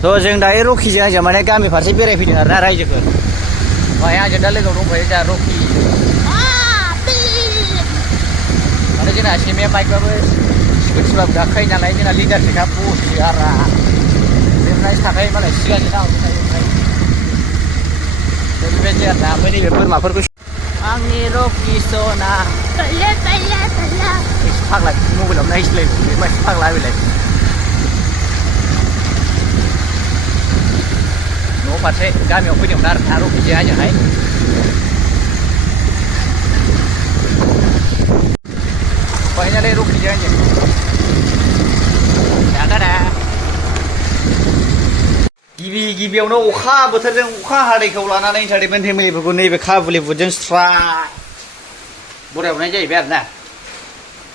थ' जों दायो रकिजों आंजों माने गामि फारसे बेरायफैदों आरोना रायजोफोर ओमफ्राय आंजों दा लोगोआव दंफायो जोंहा रकि माने जोंना सेमाया बाइकबाबो स्कुटिबाबो गाखोयो नालाय जोंना लिडारशिपआ बसि आरा बेनिफ्रायसो थाखायो मालाय सिगांजों नाहरबाय थायो ओमफ्राय बेबायदि आरोना ओमफ्राय नैबे बोरमाफोरखौ आंनि रकि सना फाग्ला मबाइलाव नायसैलाय मानसि फाग्ला बेलाय न' फारसे गामियाव फैदोंमोन आरोना रकिजों आंजोंहाय बायनालाय रकिजों आंजों दादा गिबियावनो अखा बोथोरजों अखा हादैखौ लानानै इन्टारटेनमेन्ट फेमिलिफोरखौ नैबे काबुलिफुरजों स्रा बरायहरनाय जाहैबाय आरोना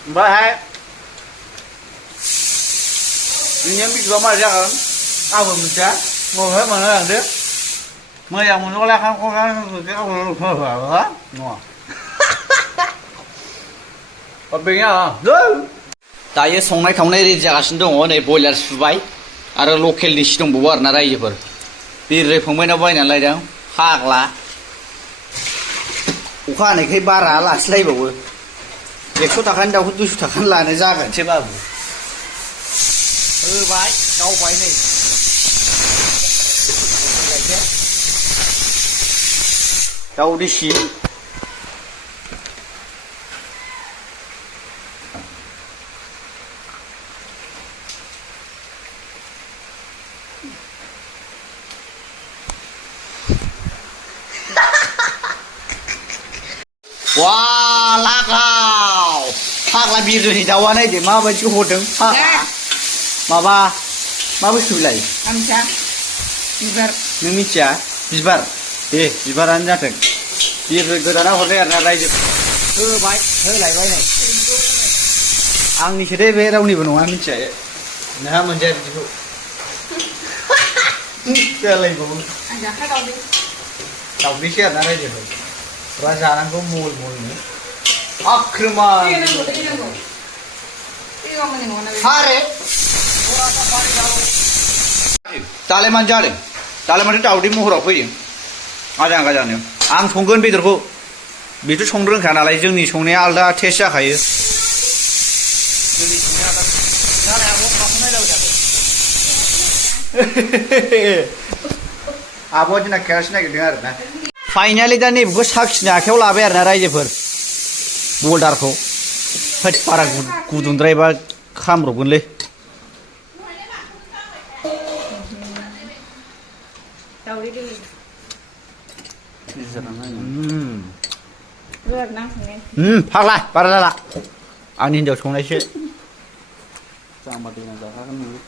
ओमफ्रायहाय नोंनिया मिथिबा मा जागोन आंबो मिथिया मबाइल मोनलांदो मोजां मोनोब्ला दायो संनाय खावनाय रेडि जागासिनो दङ नै बयलार सुबाय आरो लकेलनि सि दंबावो आरोना रायजोफोर बिरै फंबायनाव बायनानै लायदों फाग्ला अखा हानायखाय बारा लाखिलायबावो 100 थाखानि दाउखौ 200 थाखानि लानो जागोनसो बाबु होबाय गावबाय नै दाउ देसि वा लागाव फाग्ला बिरजोनि दाउआ नायदो माबायदि हरदों माबा मा बुस्थु बिलाय आं मिथिया बिबार नों मिथिया बिबार दे बिबारानो जाथों बिरजों गोदाना हरनाय आरोना रायजो होबाय होलायबाय नै आंनिसो दे बे रावनिबो नङा मिथिया नोंहा मोनजाया बिदिखौ जालायबावो आं जाखा दाउदैसो आरोना रायजोफोर रा जानांगौ मल मलनो आख्रमान हारे दालाय मानो जादों दालाय माथो दाउदै महराव फैदों आजां गाजांनो आं संगोन बेदरखौ बेथ' संनो रोंखाया नालाय जोंनि संनाया आलदा टेस्ट जाखायो जोंनि संनाया आलदा नालाय आब' माखौ नायलाबाय थादों आब'आ जोंना केरासिन नागिरदों आरोना फाइनालि दा नैबेखौ साखिनो आखायाव लाबाय आरोना रायजोफोर बल्डारखौ होद बारा गुदुंद्रायबा खामब्रबगोनलै फाग्ला बारा जाला आंनि हिन्जाव संनायसो जाम्बा देनां जाखागोन नोङो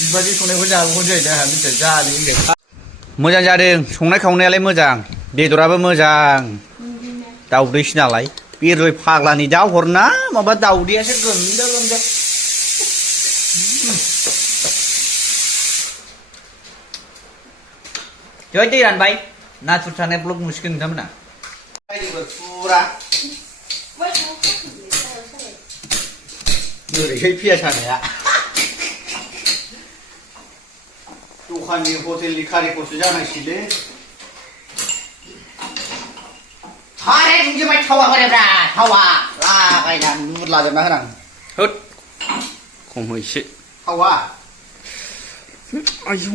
बिबादि संनायखौ जाबोगोन जाहैदों आंहा मिथिया जादों मोजां जादों संनाय खावनायालाय मोजां बेदराबो मोजां दाउदैसो नालाय बिरलै फाग्लानि दाउ हरना माबा दाउदैयासो गोमदो गोमदो जय दै रानबाय नाथुर थानाय ब्लग नुसिगोन नोंथांमोना फुरा ओरैहाय पियास हानाया दखाननि हटेलनि कारिखरसो जानांसिगोनलै हारे दुंजोबबाय थावा हरेब्रा थावा लागायना बुरलाजोबना होनां होद खमहैसो थावा आयौ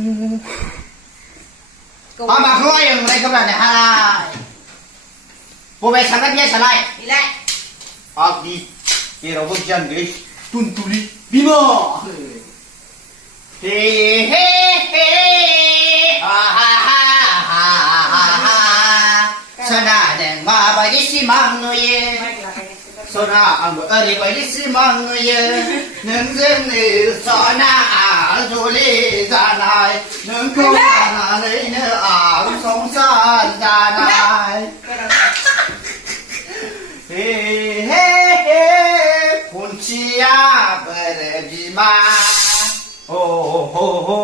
माखौ आयं नुनायखौब्रा हाय बबे थांगोन पियासालाय इलाय आगदि जेरावबो गियान गैयै तुनतुलि बिमा हे हे हे हा हा हा हा हा खोनादों माबायदि सिमां नुयो सना आंबो ओरैबायदि सिमां नुयो नोंजोंनो सना जुलि जानाय नोंखौ लानानैनो आं संसार जानाय हे हे हे खुन्थिया बोर बिमा हो हो हो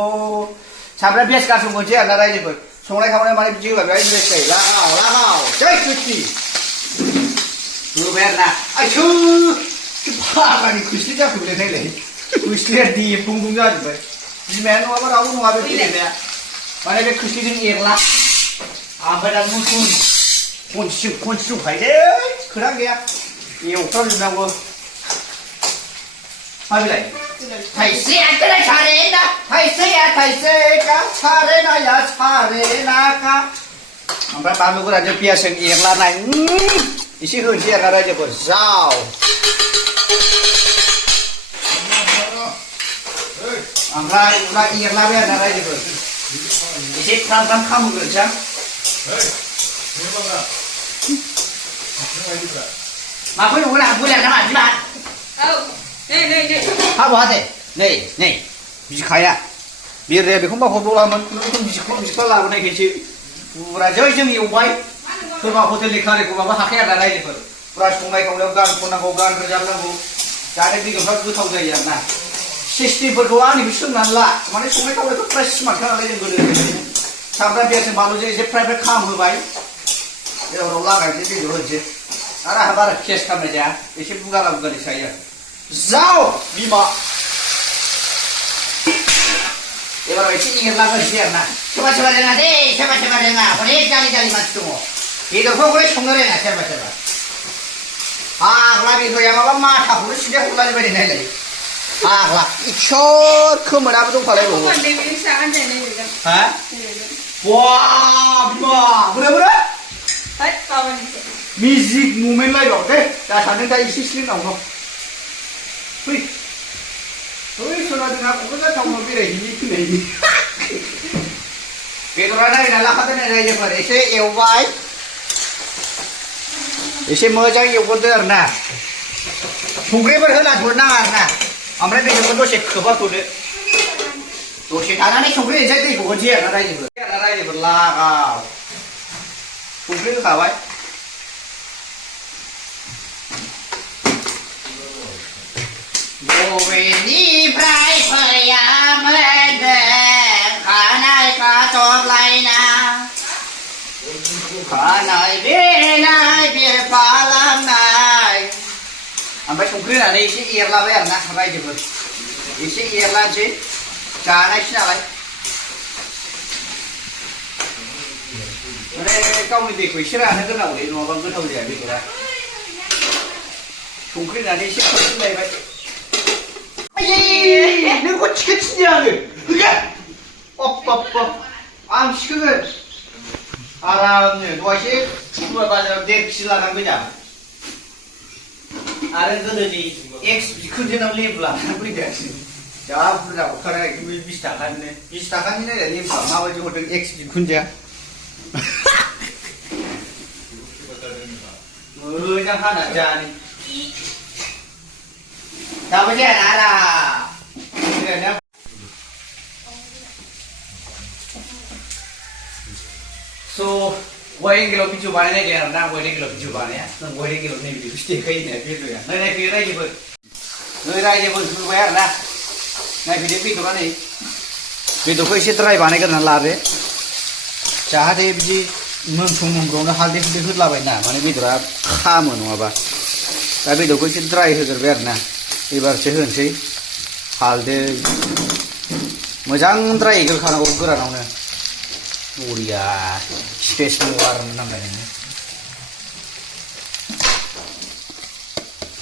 सामब्राम पियाज गारसनगोनसै आरोना रायजोफोर संनाय खावनाय माने बिदि होबा बिराद इन्टारेस्ट जायो लागाव लागाव जै खुसि होबाय आरोना आयसो फाग्लानि खुसि जाखोलै नायलाय खोस्लिया देफुंफुं जाजोब्बाय बिमाया नङाबा रावबो नङा बे गेलेनाया माने बे खोस्लिजों एरला ओमफ्राय दा मुसुन खनसिजों फायदे खोथा गैया एवफ्रामजोबनांगौ मा बिलाय थाइसेया सारेना थाइसेया थाइसेका सारेनाया सारेनाका ओमफ्राय बानलु गोरानजों पियासजों एरलानाय एसे होनोसै आरोना रायजोफोर जाव ओमफ्राय उनाव एरलाबाय आरोना रायजोफोर एसे फ्राम फ्राम खामहोग्रोनोसै आं माखौ एवगोन आं बुलाया नामा बिमा औ नै हा बहा दे नै बिखाया बिरे बेखौ मा हरबावामोन खुनुरुखुम बिखौ लाबोनायखायसो फुरा जै जों एवबाय सोरबा हटेलनि खारिखौ माबा हाखाया आरोना रायजोफोर फुरा संनाय खावनायाव गान खननांगौ गान रोजाबनांगौ जाहाथे बेदरफ्रा गोथाव जायो आरोना सिस्टेमफोरखौ आंनिखौ सोंनानै ला माने संनाय खावनायखौ फ्राय स्मार्टखा नालाय जों गोदोनिफ्रायनो सामब्राम पियासजों बानलुजों एसे फ्राय खामहोबाय बेदराव लागायनोसै बेदर होनोसै आरो आंहा बारा केस खालामनाय जाया एसे बुगाला बुगालि जायो जाव बिमा एबार एसे एरलागोनसै आरोना सोरबा सोरबा रोङा दे सोरबा सोरबा रोङा अनेक जालि जालि मानसि दङ बेदरखौ हले संनो रोङा सोरबा सोरबा फाग्ला बेदरा माबा माथाखौनो सिदा हरलाजोबबाय नायलाय फाग्ला इसोर खोमोनाबो दंफालायबावो हा वा बिमा बोरै बोरै मिउजिक मुभमेन्ट लायबाव दे दा सानदों दा एसे स्लिनाव फै सोरबा जोंहा क'क्राझार टाउनाव बेरायहैनि फैनायनि बेदरा नायना लाखादों रायजोफोर एसे एवबाय एसे मोजां एवगोरदो आरोना संख्रिफोर होलाथ'नो नाङा आरोना ओमफ्राय बेदरखौ दसे खोबहाबथ'दो दसे थानानै संख्रि एसे दैखौ होनोसै आरोना रायजोफोर लागाव संख्रि होखाबाय बबेनिफ्राय फैयामोन खानाय खाथबलायना खानाय बेनाय बिरफालांनाय ओमफ्राय संख्रि होनानै एसे एरलाबाय आरोना रायजोफोर एसे एरलानोसै जानायसै नालाय माने गावनि दैखौ एसे रानो दोननांगौलै नङाबा गोथाव जाया बेदरा संख्रि होनानै एसे खोबफिनलायबाय नोंखौ थिखोथिनो आङो आं थिखोगोन आरामनो दहायसो सुकुरबार बाजाराव 1.5 केजि लानानै फैदां आरो गोदोनि एक्स बिखुनजोनाव लेबु लानानै फैदों जा बुरजा हरखानाय 20 थाखानिनो 20 थाखानि नायलाय लेबुआ माबायदि हरदों एक्स बिखुनजोआ मोजां हाना जानो दाबो जाया आरा so why एंगेलाव भिडिअ बानायनाय गैया आरोना why एंगेलाव भिडिअ बानाया नों why एंगेलाव नै भिडिअखौ देखायो होननाय भिडिअआ नाय फैयो रायजोफोर नै रायजोफोर होबाय आरोना नाय फैदो बेदरा नै बेदरखौ एसे ड्राय बानायग्रोनानै लादो जाहाथे बिदि मोनफ्रावनो हालदै हुलदै होदलाबायना माने बेदरा खामो नङाबा दा बेदरखौ एसे ड्राय होग्रोबाय आरोना एबारसो होनोसै हालदै मोजां ड्राय होग्रोखानांगौ गोरानावनो बरिया स्पेस मवार नांबाय नोङो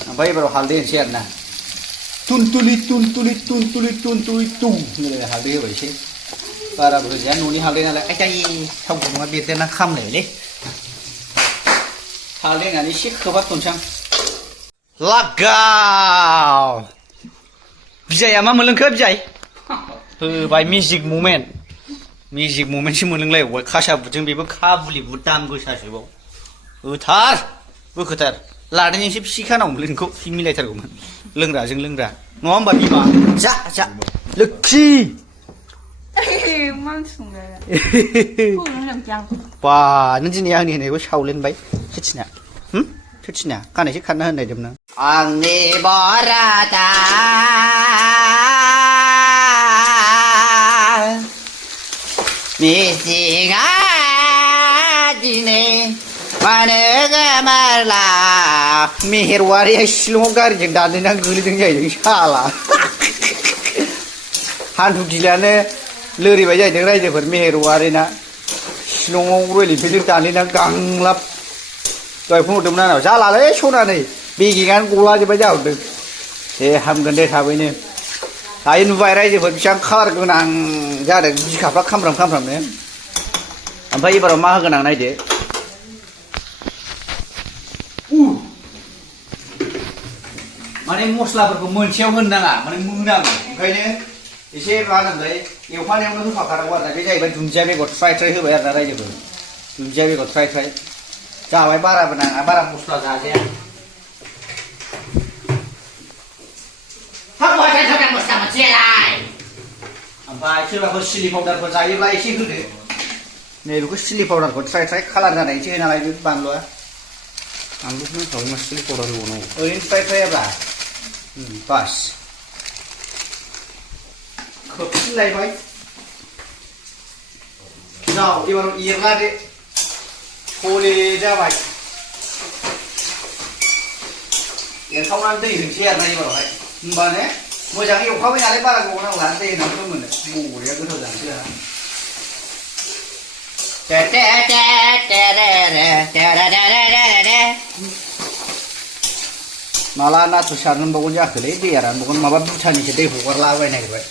ओमफ्राय एबाराव हालदै होनोसै आरोना तुनतुलि तुनतुलि तुनतुलि तुनतुलि तुं होनलाय हालदै होबाय एसे बाराबो होजाया न'नि हालदै नालाय आयदै थाव गुदुङा बेरदेरना खामलायलै हालदै होनानै एसे खोबहाबथ'नोसै आं लागाव बिजाया मा मोनलोंखो बिजाय होबाय मिउजिक मुभमेन्टसो मोनलोंलायबावबाय खासा बुटजों बेबो काबुलि बुट दाम गोसासोबाव होथार बोखोथार लानायजोंसो फिसि खानांगौमोनलै नोंखौ मिलायथारगौमोन लोंग्राजों लोंग्रा नङा होमबा बिमा जा लोक्षि बा नों दिनै आंनि होनायखौ सावलेनबाय सोरथिना खानायसो खारना होनो नागिरदोंमोन नों आंनि बरादा मिजिङा दिनै मानो गोमारला मेहेरवारिया शिलंआव गारिजों दानहैनानै गोलैदों जाहैदों साला हान्थु गिलानो लोरिबाय जाहैदों रायजोफोर मेहेरुवारि ना शिलंआव रयेलिनफिल्डजों दानहैना गांलाब दहाय फन हरदोंमोन आंनाव जालालै सनानै बेगेंआनो गलाजोब्बाय जाहरदों दे हामगोन दे थाबैनो दायो नुबाय रायजोफोर बेसेबां कालार गोनां जादों बिखाफ्रा खामफ्रामनो ओमफ्राय एबाराव मा होगोन आं नायदो माने मस्लाफोरखौ मोनसेयाव होनो नाङा माने मोनामो ओंखायनो एसे मा होनोमोनलाय एवफानायावनो होफाखानांगौ आरोना बे जाहैबाय दुन्दिया बेगर थ्राय होबाय आरोना रायजोफोर दुन्दिया बेगर थ्राय जाबाय बाराबो नाङा बारा मस्ला जाजाया ओमफ्राय सोरबाफोर चिलि पाउडारफोर जायोब्ला एसे होदो नै बेखौ चिलि पाउडारखौ थ्राय कालार जानायसो होना लायदो बानलुआ बानलुखौ नांखागौ मा चिलि पाउडार होबावनांगौ ओरैनो थ्रायब्रा बास खोबफिनलायबाय जाव एबाराव एरला दे गले जाबाय एरखावनानै दै होनोसै आरोना एबारावहाय होमबानो मोजाङै एवखाबाय नालाय बारा गोबाव नांला दै होनानैथ' मोनो बरिया गोथाव जानोसै माला नाथुर सारनो मोनबावगोन जाखोलै दैया रानबावगोन माबा भुटाननिसो दै हगारलाबायनो नागिरबाय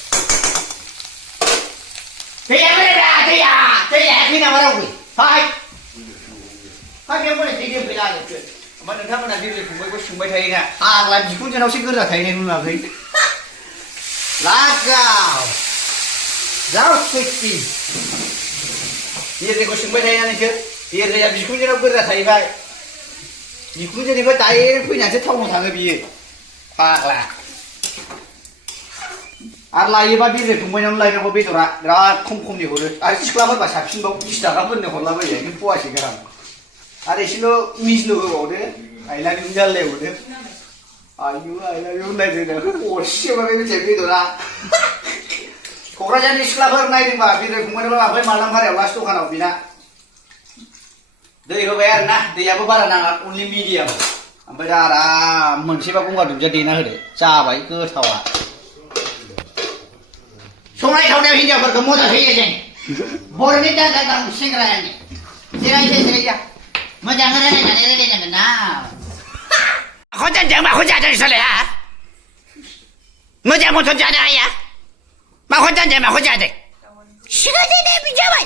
दैया याखै नामा रावबो फाय बेयाव बोरै दै फैला जोबखो ओमफ्राय नोंथांमोना बिरजों फंबायखौ सोंबाय थायोना आग्ला बिखुनजोनावसो गोरजा थाहैनाय नुवाखै लागाव जाव सेक्सि बिरजोंखौ सोंबाय थायोना नोंसोर बिरजोया बिखुनजोनाव गोरजा थाहैबाय बिखुनजोनिफ्राय डाइरेक्ट फैनानैसो टाउनाव थाङो बियो फाग्ला आरो लायोबा बिरजों फंबायनावनो लायनांगौ बेदरा बिराद खमनि हरो आरो सिख्लाफोरबा साबसिनबाव 20 थाखाफोरनो हरलाबायो नों फवासे गाहाम आरो एसेल' मिजल' होबावदो आइलानि जालायबावदो आयु आइलानि होनलायदो अरसेयावनो मिथिबाय बेदरा क'क्राझारनि सिख्लाफोर नायदोंबा बिरजों फंबायनाव लांफाय मालां भारायाव लास्ट दखानाव बिना दै होबाय आरोना दैयाबो बारा नाङा अनलि मिडियाम ओमफ्राय दा आराम मोनसेबा गंगार दुन्दिया देना होदो जाबाय गोथावा संनाय खावनायाव हिनजावफोरखौ मदद होयो जों बर'नि दांगा सेंग्रायानो जिरायजा मोजाङै रायलायनांगोन ना माखौ जादों सालाया मोजां मथन जानो हाया माखौ जादों सिगां बिजाबाय